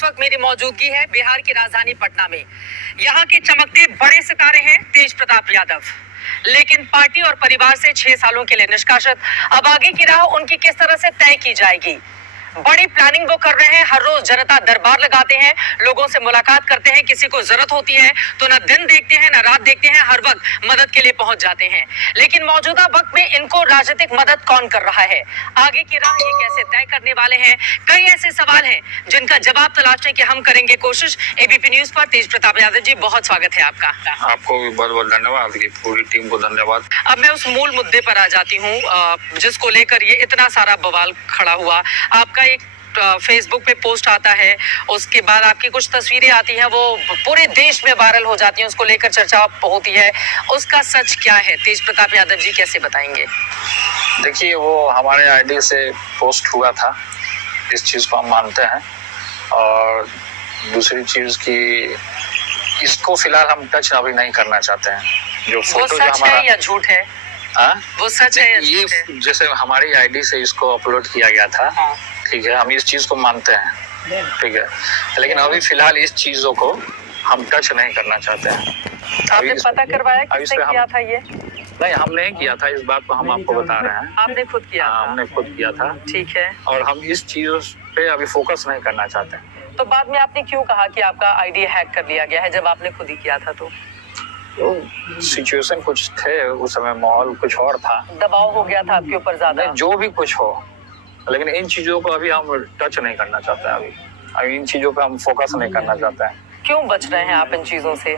इस वक्त मेरी मौजूदगी है बिहार की राजधानी पटना में। यहाँ के चमकते बड़े सितारे हैं तेज प्रताप यादव, लेकिन पार्टी और परिवार से 6 सालों के लिए निष्कासित। अब आगे की राह उनकी किस तरह से तय की जाएगी? बड़ी प्लानिंग वो कर रहे हैं। हर रोज जनता दरबार लगाते हैं, लोगों से मुलाकात करते हैं। किसी को जरूरत होती है तो न दिन देखते हैं न रात देखते हैं, हर वक्त मदद के लिए पहुंच जाते हैं। लेकिन मौजूदा वक्त में इनको राजनीतिक मदद कौन कर रहा है? आगे की राह ये कैसे तय करने वाले हैं? कई ऐसे सवाल हैं जिनका जवाब तलाशने की हम करेंगे कोशिश। एबीपी न्यूज पर तेज प्रताप यादव जी, बहुत स्वागत है आपका। आपको भी बहुत बहुत धन्यवाद, आपकी पूरी टीम को धन्यवाद। अब मैं उस मूल मुद्दे पर आ जाती हूँ जिसको लेकर ये इतना सारा बवाल खड़ा हुआ। आपका एक फेसबुक पे पोस्ट आता है, उसके बाद आपकी कुछ तस्वीरें आती हैं, वो पूरे देश में वायरल हो जाती हैं, उसको लेकर चर्चा होती है। उसका सच क्या है? तेज प्रताप यादव जी कैसे बताएंगे? देखिए, वो हमारे आईडी से पोस्ट हुआ था, इस चीज़ को हम मानते हैं। और दूसरी चीज़ की इसको फिलहाल हम टच अभी नहीं करना चाहते हैं। जो फोटो जो हमारा है या झूठ है? वो सच है या ये झूठ है? जैसे हमारी आईडी से इसको अपलोड किया गया था, ठीक है, हम इस चीज़ को मानते हैं, ठीक है, लेकिन अभी फिलहाल इस चीज़ों को हम टच नहीं करना चाहते हैं। आपने पता करवाया किसने किया था ये? नहीं, हम नहीं किया था, इस बात को हम आपको बता रहे हैं। आपने खुद किया था? हमने खुद किया था, ठीक है। और हम इस चीज़ों पे अभी फोकस नहीं करना चाहते हैं। तो बाद में आपने क्यों कहा कि आपका आईडी हैक कर लिया गया है, जब आपने खुद ही किया था? तो सिचुएशन कुछ थे उस समय, माहौल कुछ और था, दबाव हो गया था आपके ऊपर ज्यादा। जो भी कुछ हो, लेकिन इन चीजों को अभी हम टच नहीं करना चाहते हैं। अभी इन चीजों पे हम फोकस नहीं करना चाहते हैं। क्यों बच रहे हैं आप इन चीजों से?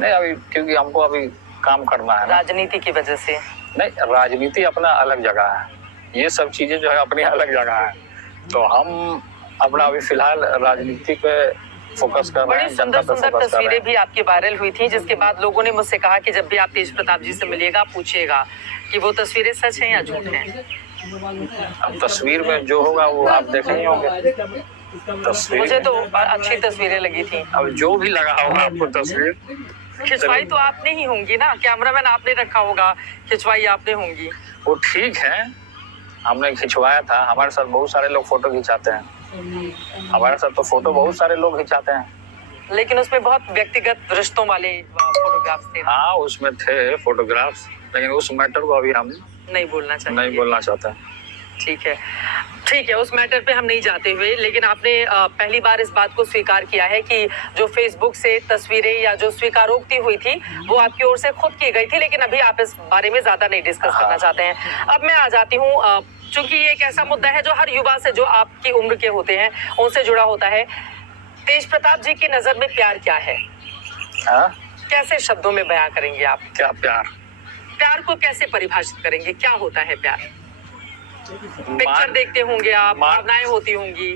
नहीं, अभी क्योंकि हमको अभी काम करना है। राजनीति की वजह से? नहीं, राजनीति अपना अलग जगह है, ये सब चीजें जो है अपनी अलग जगह है। तो हम अपना अभी फिलहाल राजनीति पे फोकस कर रहे हैं। सुंदर सुंदर तस्वीरें भी आपकी वायरल हुई थी, जिसके बाद लोगों ने मुझसे कहा कि जब भी आप तेज प्रताप जी से मिलिएगा, पूछिएगा कि वो तस्वीरें सच हैं या झूठ हैं। अब तस्वीर में जो होगा वो आप देखे ही होंगे। मुझे तो अच्छी तस्वीरें लगी थी। अब जो भी लगा होगा आपको तस्वीर, खिंचवाई तो आपने ही होंगी ना, कैमरामैन आपने रखा होगा, खिंचवाई आपने होंगी। वो ठीक है, हमने खिंचवाया था। हमारे साथ बहुत सारे लोग फोटो खिंचाते हैं, हमारे साथ तो फोटो बहुत सारे लोग खिंचाते हैं, लेकिन उसमें बहुत व्यक्तिगत रिश्तों वाले फोटोग्राफ्स थे। हाँ, उसमें थे फोटोग्राफ्स, लेकिन उस मैटर को अभी हम नहीं बोलना चाहते। ठीक है, ठीक है, उस मैटर पे हम नहीं जाते हुए, लेकिन आपने पहली बार इस बात को स्वीकार किया है कि जो फेसबुक से तस्वीरें या जो स्वीकारोक्ति हुई थी वो आपकी ओर से खुद की गई थी, लेकिन अभी आप इस बारे में ज्यादा नहीं डिस्कस करना चाहते हैं। अब मैं आ जाती हूँ, चूंकि ये एक ऐसा मुद्दा है जो हर युवा से, जो आपकी उम्र के होते हैं, उनसे जुड़ा होता है। तेज प्रताप जी की नजर में प्यार क्या है? कैसे शब्दों में बयां करेंगे आप? क्या प्यार को कैसे परिभाषित करेंगे? क्या होता है प्यार? पिक्चर देखते होंगे आप, भावनाएं होती होंगी,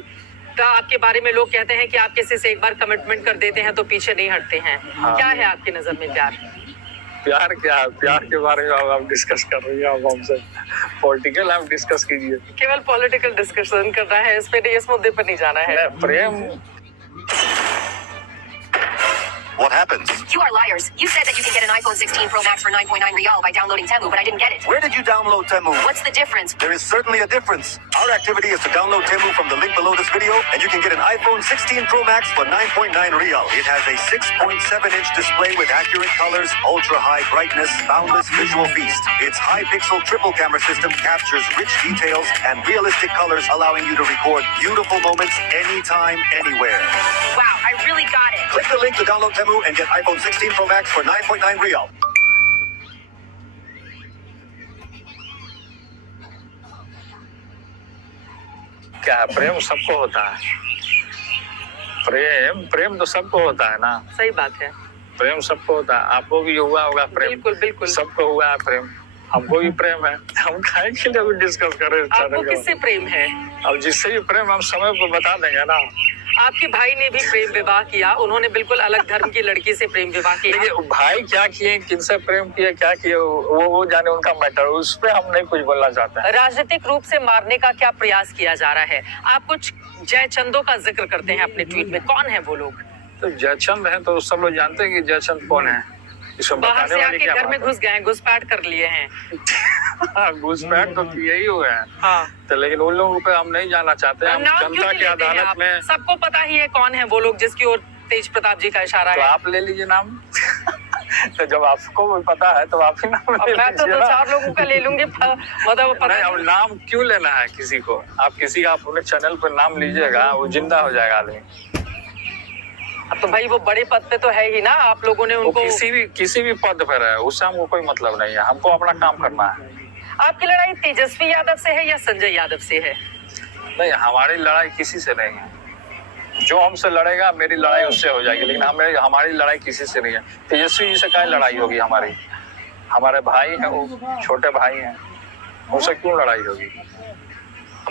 तो आपके बारे में लोग कहते हैं कि आप किसी से एक बार कमिटमेंट कर देते हैं तो पीछे नहीं हटते हैं। क्या है आपकी नजर में प्यार? प्यार क्या है? प्यार के बारे में आप डिस्कस कर रही हैं, आप हमसे पॉलिटिकल आप डिस्कस कीजिए। केवल पॉलिटिकल डिस्कशन करना है, इस पे इस मुद्दे पर नहीं जाना है। प्रेम। What happens? You are liars. You said that you can get an iPhone 16 Pro Max for 9.9 Real by downloading Temu, but I didn't get it. Where did you download Temu? What's the difference? There is certainly a difference. Our activity is to download Temu from the link below this video, and you can get an iPhone 16 Pro Max for 9.9 Real. It has a 6.7-inch display with accurate colors, ultra-high brightness, boundless visual feast. Its high-pixel triple camera system captures rich details and realistic colors, allowing you to record beautiful moments anytime, anywhere. Wow, I really got it. Click the link to download Temu and get iPhone 16 Pro Max for 9.9 Real. क्या है? प्रेम सबको होता है। प्रेम तो सबको होता है ना। सही बात है, प्रेम सबको होता है। आपको भी हुआ होगा प्रेम। बिल्कुल बिल्कुल, सबको हुआ है प्रेम, हमको भी प्रेम है। हम काहे के लिए अभी डिस्कस कर रहे हैं? आपको किससे प्रेम है? अब जिससे भी प्रेम हम समय पर बता देंगे ना। आपके भाई ने भी प्रेम विवाह किया, उन्होंने बिल्कुल अलग धर्म की लड़की से प्रेम विवाह किया। देखिए, भाई क्या किए, किनसे प्रेम किए, क्या किए, वो जाने, उनका मैटर, उस पर हम नहीं कुछ बोलना चाहते। राजनीतिक रूप से मारने का क्या प्रयास किया जा रहा है? आप कुछ जयचंदों का जिक्र करते हैं अपने ट्वीट में, कौन है वो लोग? तो जयचंद है तो सब लोग जानते हैं कि जयचंद कौन है। इसमें बाहर बताने से वाली आके क्या घर में बात घुस गए हैं, घुसपैठ कर लिए हैं। है? घुसपैठ तो किए ही हुए हैं। हाँ, तो लेकिन उन लोगों पे हम नहीं जाना चाहते हैं। हम नाम क्यों जनता नहीं की लेते हैं अदालत आप? में। सबको पता ही है कौन है वो लोग जिसकी ओर तेज प्रताप जी का इशारा तो है। आप ले लीजिए नाम। तो जब आपको भी पता है तो आप ही नाम अब ले मैं तो लीजिए दो ना। चार लोगों का ले लूंगी, मतलब पता नहीं, अब नहीं। नाम क्यों लेना है किसी को? आप किसी का अपने चैनल पर नाम लीजिएगा, वो जिंदा हो जाएगा आदमी। अब तो भाई वो बड़े पद पे तो है ही ना, आप लोगों ने वो उनको। किसी भी पद पर है, उससे हमको कोई मतलब नहीं है। हमको अपना काम करना है। आपकी लड़ाई तेजस्वी यादव से है या संजय यादव से है? नहीं, हमारी लड़ाई किसी से नहीं है। जो हमसे लड़ेगा मेरी लड़ाई उससे हो जाएगी, लेकिन हमारी लड़ाई किसी से नहीं है। तेजस्वी जी से क्या लड़ाई होगी हमारी? हमारे भाई हैं, वो छोटे भाई हैं, उनसे क्यों लड़ाई होगी?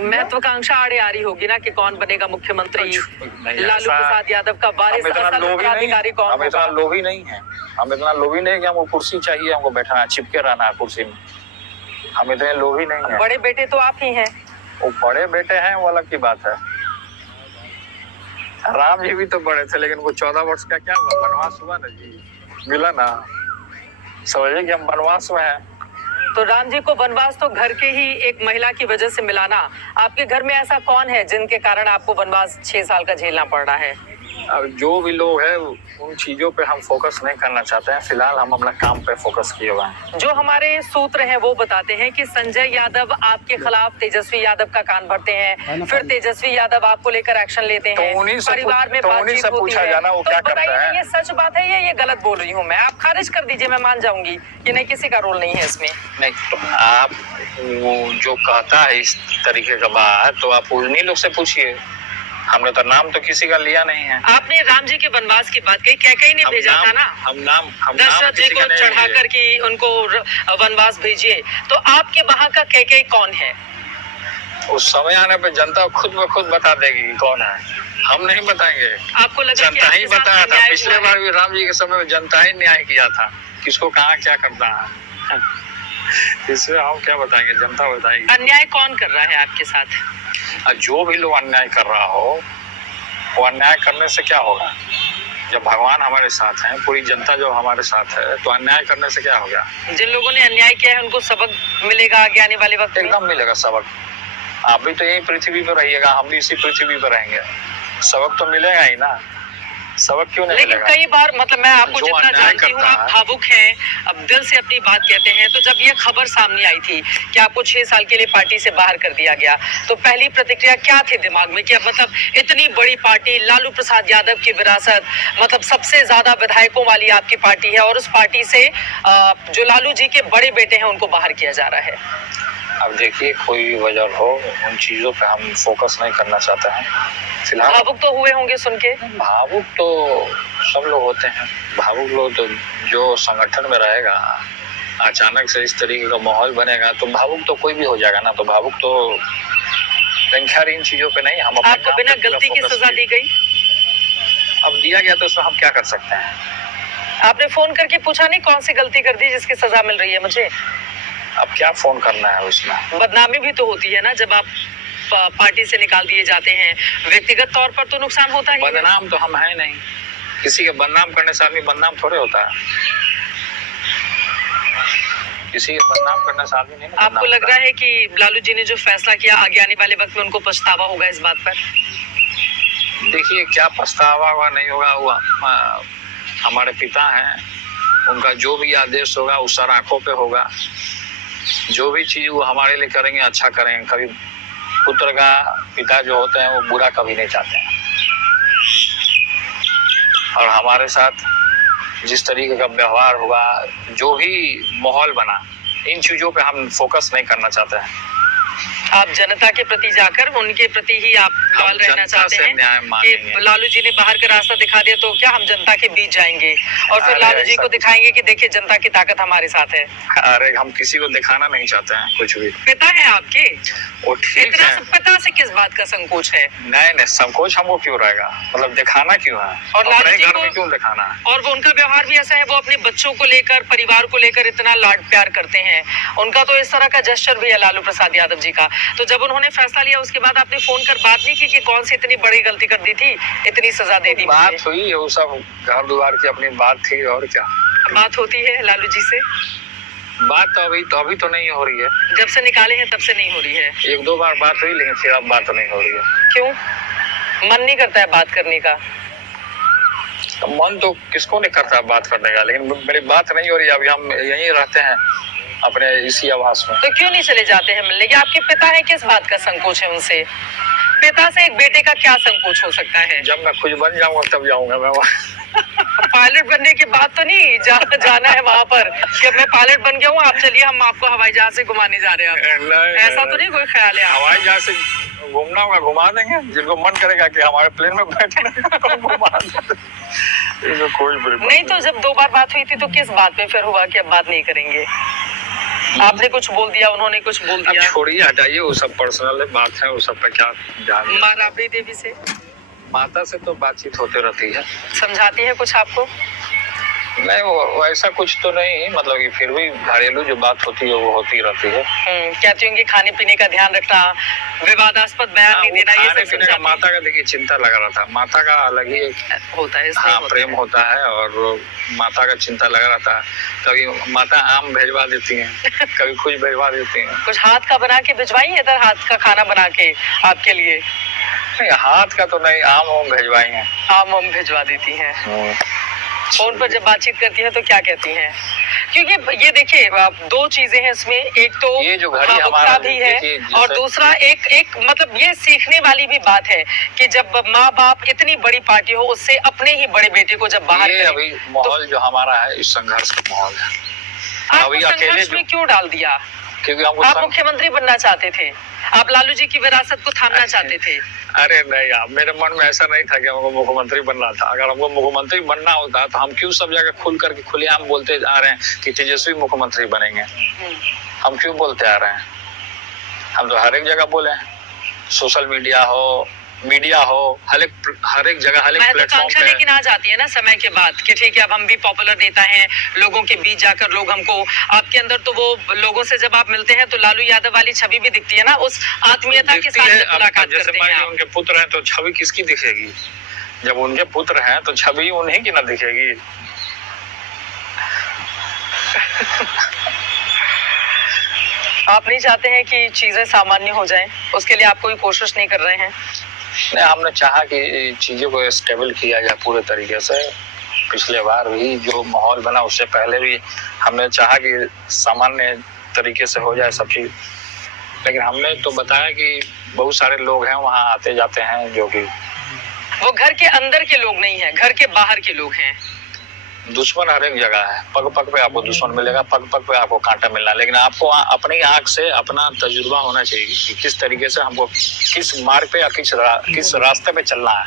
महत्वाकांक्षा आड़े आ रही होगी ना कि कौन बनेगा मुख्यमंत्री। नहीं, लालू ऐसा- प्रसाद यादव का वारिस हम इतना असल लोभी नहीं उत्तराधिकारी है। कौन हम इतना होगा? लोभी नहीं है। हम इतना लोभी नहीं है कि हमको कुर्सी चाहिए, हमको बैठना है, चिपके रहना है कुर्सी में। हम इतने लोभी नहीं है। बड़े बेटे तो आप ही हैं। वो बड़े बेटे हैं, वो अलग की बात है। राम जी भी तो बड़े थे, लेकिन वो 14 वर्ष का क्या हुआ? वनवास हुआ ना जी, मिला ना। समझिए कि हम वनवास में हैं। तो राम जी को वनवास तो घर के ही एक महिला की वजह से मिला ना। आपके घर में ऐसा कौन है जिनके कारण आपको वनवास 6 साल का झेलना पड़ रहा है? अब जो भी लोग हैं उन चीजों पे हम फोकस नहीं करना चाहते हैं। फिलहाल हम अपना काम पे फोकस किए हुए हैं। जो हमारे सूत्र हैं वो बताते हैं कि संजय यादव आपके खिलाफ तेजस्वी यादव का कान भरते हैं, फिर तेजस्वी यादव आपको लेकर एक्शन लेते तो हैं, उन्हीं से परिवार में तो उन्हीं बातचीत से होती पूछा है। जाना वो तो क्या करते बताइए हैं। ये सच बात है या ये गलत बोल रही हूँ मैं? आप खारिज कर दीजिए, मैं मान जाऊंगी कि नहीं, किसी का रोल नहीं है इसमें। नहीं, तो आप वो जो कहता है इस तरीके का बात, तो आप उन्हीं लोग से पूछिए। हमने तो नाम तो किसी का लिया नहीं है। आपने राम जी के वनवास की बात कही, क्या कहीं ने भेजा था ना हम नाम दशरथ जी किसी को का नहीं चढ़ा लिए। कर कि उनको वनवास भेजिए। तो आपके वहां का कैकेयी कौन है? उस समय आने पे जनता खुद ब खुद बता देगी कि कौन है। हम नहीं बताएंगे। आपको लगा कि जनता ही आपके साथ बताया था। अन्याय पिछले हुआ है? बार भी राम जी के समय में जनता ही न्याय किया था, किसको कहाँ क्या करना है। इसमें हम क्या बताएंगे, जनता बताएगी। अन्याय कौन कर रहा है आपके साथ? और जो भी लोग अन्याय कर रहा हो, वो अन्याय करने से क्या होगा? जब भगवान हमारे साथ हैं, पूरी जनता जो हमारे साथ है, तो अन्याय करने से क्या होगा? जिन लोगों ने अन्याय किया है उनको सबक मिलेगा आगे आने वाले वक्त में। एकदम मिलेगा सबक। आप भी तो यही पृथ्वी पर रहिएगा, हम भी इसी पृथ्वी पर रहेंगे, सबक तो मिलेगा ही ना। सबक क्यों नहीं लेकिन मिलेगा? कई बार, मतलब मैं आपको जो जितना अन्याय जानती हूँ करता आप है। भावुक हैं, अब दिल से अपनी बात कहते हैं। तो जब ये खबर सामने आई थी कि आपको 6 साल के लिए पार्टी से बाहर कर दिया गया, तो पहली प्रतिक्रिया क्या थी दिमाग में कि अब मतलब इतनी बड़ी पार्टी, लालू प्रसाद यादव की विरासत, मतलब सबसे ज्यादा विधायकों वाली आपकी पार्टी है, और उस पार्टी से जो लालू जी के बड़े बेटे हैं उनको बाहर किया जा रहा है। अब देखिए, कोई भी वजह हो, उन चीजों पे हम फोकस नहीं करना चाहते हैं फिलहाल। भावुक तो हुए होंगे सुन के? भावुक तो सब लोग होते हैं। भावुक लोग तो जो संगठन में रहेगा, अचानक से इस तरीके का माहौल बनेगा तो भावुक तो कोई भी हो जाएगा ना। तो भावुक तो खैर इन चीजों पे नहीं, हम अपने आपको काम बिना पे पूरा गलती की फोकस सजा किए। दी गई? अब दिया गया तो उसमें हम क्या कर सकते हैं? आपने फोन करके पूछा नहीं कौन सी गलती कर दी जिसकी सजा मिल रही है मुझे? अब क्या फोन करना है उसमें? बदनामी भी तो होती है ना जब आप पार्टी से निकाल दिए जाते हैं। व्यक्तिगत तौर पर तो नुकसान होता ही है। बदनाम तो हम है नहीं। किसी के बदनाम करने से आदमी बदनाम थोड़े होता है। किसी के बदनाम करने से आदमी नहीं ना आपको बदनाम लग होता रहा है कि लालू जी ने जो फैसला किया, आगे आने वाले वक्त में उनको पछतावा होगा इस बात पर? देखिए, क्या पछतावा हुआ नहीं होगा, वो हमारे पिता हैं, उनका जो भी आदेश होगा वो सर आंखों पे होगा। जो भी चीज वो हमारे लिए करेंगे अच्छा करेंगे। कभी पुत्र का पिता जो होते हैं वो बुरा कभी नहीं चाहते हैं। और हमारे साथ जिस तरीके का व्यवहार हुआ, जो भी माहौल बना, इन चीजों पे हम फोकस नहीं करना चाहते हैं। आप जनता के प्रति जाकर उनके प्रति ही आप लॉयल रहना जनता चाहते से न्याय हैं मांगेंगे। कि लालू जी ने बाहर का रास्ता दिखा दिया तो क्या हम जनता के बीच जाएंगे और फिर अरे लालू जी ऐसा को कुछ- दिखाएंगे कि देखिए जनता की ताकत हमारे साथ है? अरे हम किसी को दिखाना नहीं चाहते हैं कुछ भी। पिता है आपके, वो ठीक इतना है। पिता से किस बात का संकोच है? नहीं, संकोच हमको क्यों रहेगा? मतलब दिखाना क्यों है? और लालू अपने जी घर को- में क्यों दिखाना है? और वो उनका व्यवहार भी ऐसा है, वो अपने बच्चों को लेकर, परिवार को लेकर इतना लाड प्यार करते हैं। उनका तो इस तरह का जेस्चर भी है लालू प्रसाद यादव जी का। तो जब उन्होंने फैसला लिया उसके बाद आपने फोन कर बात नहीं की कि कौन सी इतनी बड़ी गलती कर दी थी, इतनी सजा दे दी मुझे? बात हुई, वो सब घर द्वार की अपनी बात थी और क्या। बात होती है लालू जी से? बात तो अभी तो नहीं हो रही है। जब से निकाले हैं तब से नहीं हो रही है? एक दो बार बात हुई, लेकिन फिर अब बात तो नहीं हो रही है। क्यों? मन नहीं करता है बात करने का? तो मन तो किसको नहीं करता बात करने का, लेकिन मेरी बात नहीं हो रही है। अभी हम यहीं रहते हैं अपने इसी आवास में। तो क्यों नहीं चले जाते हैं मिलने? या आपके पिता है, किस बात का संकोच है उनसे? पिता से एक बेटे का क्या संकोच हो सकता है? जब मैं खुद बन जाऊंगा तब जाऊंगा मैं वहाँ। पायलट बनने की बात तो नहीं जाना है वहाँ पर कि अब मैं पायलट बन गया हूँ, आप चलिए हम आपको हवाई जहाज से घुमाने जा रहे हैं, ऐसा तो नहीं कोई ख्याल है? हवाई जहाज से घूमना होगा घुमा देंगे, जिनको मन करेगा कि हमारे प्लेन में बैठना तो घुमा देंगे। कोई नहीं। तो जब 2 बार बात हुई थी तो किस बात पे फिर हुआ कि अब बात नहीं करेंगे? आपने कुछ बोल दिया, उन्होंने कुछ बोल दिया? छोड़िए, हटाइए, वो सब पर्सनल बात है, वो सब पे क्या ध्यान। माँ राबड़ी देवी से, माता से तो बातचीत होती रहती है। समझाती है कुछ आपको? नहीं, वो ऐसा कुछ तो नहीं, मतलब कि फिर भी घरेलू जो बात होती है वो होती रहती है। कहती होंगी खाने पीने का ध्यान रखना, विवादास्पद बयान नहीं देना, ये सब पीने का माता का देखिए चिंता लगा रहा था। माता का अलग ही होता है, हाँ, प्रेम होता है और माता का चिंता लगा रहता है। कभी माता आम भेजवा देती हैं, कभी कुछ भेजवा देती हैं। कुछ हाथ का बना के भिजवाई है इधर, हाथ का खाना बना के आपके लिए? नहीं, हाथ का तो नहीं, आम भेजवाई हैं। आम भिजवा देती हैं। फोन पर जब बातचीत करती है तो क्या कहती हैं? क्योंकि ये देखिए 2 चीजें हैं इसमें, एक तो ये जो घड़ी हमारा भी है और दूसरा एक मतलब ये सीखने वाली भी बात है कि जब माँ बाप इतनी बड़ी पार्टी हो उससे अपने ही बड़े बेटे को जब बाहर ये अभी माहौल जो हमारा है इस संघर्ष का माहौल है। अभी संघर्ष में क्यों डाल दिया? क्योंकि आप मुख्यमंत्री बनना चाहते थे, आप लालू जी की विरासत को थामना चाहते थे। अरे नहीं यार, मेरे मन में ऐसा नहीं था कि हमको मुख्यमंत्री बनना था। अगर हमको मुख्यमंत्री बनना होता तो हम क्यों सब जगह खुल करके खुलेआम बोलते आ रहे हैं कि तेजस्वी मुख्यमंत्री बनेंगे? हम क्यों बोलते आ रहे हैं? हम तो हर एक जगह बोले हैं, सोशल मीडिया हो, हर एक जगह, हर एक प्लेटफॉर्म पे। लेकिन आ जाती है ना समय के बाद कि ठीक है अब हम भी पॉपुलर नेता हैं, लोगों के बीच जाकर लोग हमको, आपके अंदर तो वो लोगों से जब आप मिलते हैं तो लालू यादव वाली छवि भी दिखती है ना, उस आत्मीयता के साथ जब मुलाकात करते हैं आप। उनके पुत्र हैं तो छवि किसकी दिखेगी? जब उनके पुत्र हैं तो छवि उन्हीं की ना दिखेगी। आप नहीं चाहते हैं कि चीजें सामान्य हो जाएं, उसके लिए आप कोई कोशिश नहीं कर रहे हैं? नहीं, हमने चाहा कि चीजों को स्टेबल किया जाए पूरे तरीके से। पिछले बार भी जो माहौल बना उससे पहले भी हमने चाहा कि सामान्य तरीके से हो जाए सब चीज, लेकिन हमने तो बताया कि बहुत सारे लोग हैं वहाँ आते जाते हैं, जो कि वो घर के अंदर के लोग नहीं हैं, घर के बाहर के लोग हैं। दुश्मन हर एक जगह है, पग पग पे आपको दुश्मन मिलेगा, पग पग पे आपको कांटा मिलना, लेकिन आपको अपनी आंख से अपना तजुर्बा होना चाहिए कि किस तरीके से हमको किस मार्ग पे या किस रास्ते पे चलना है।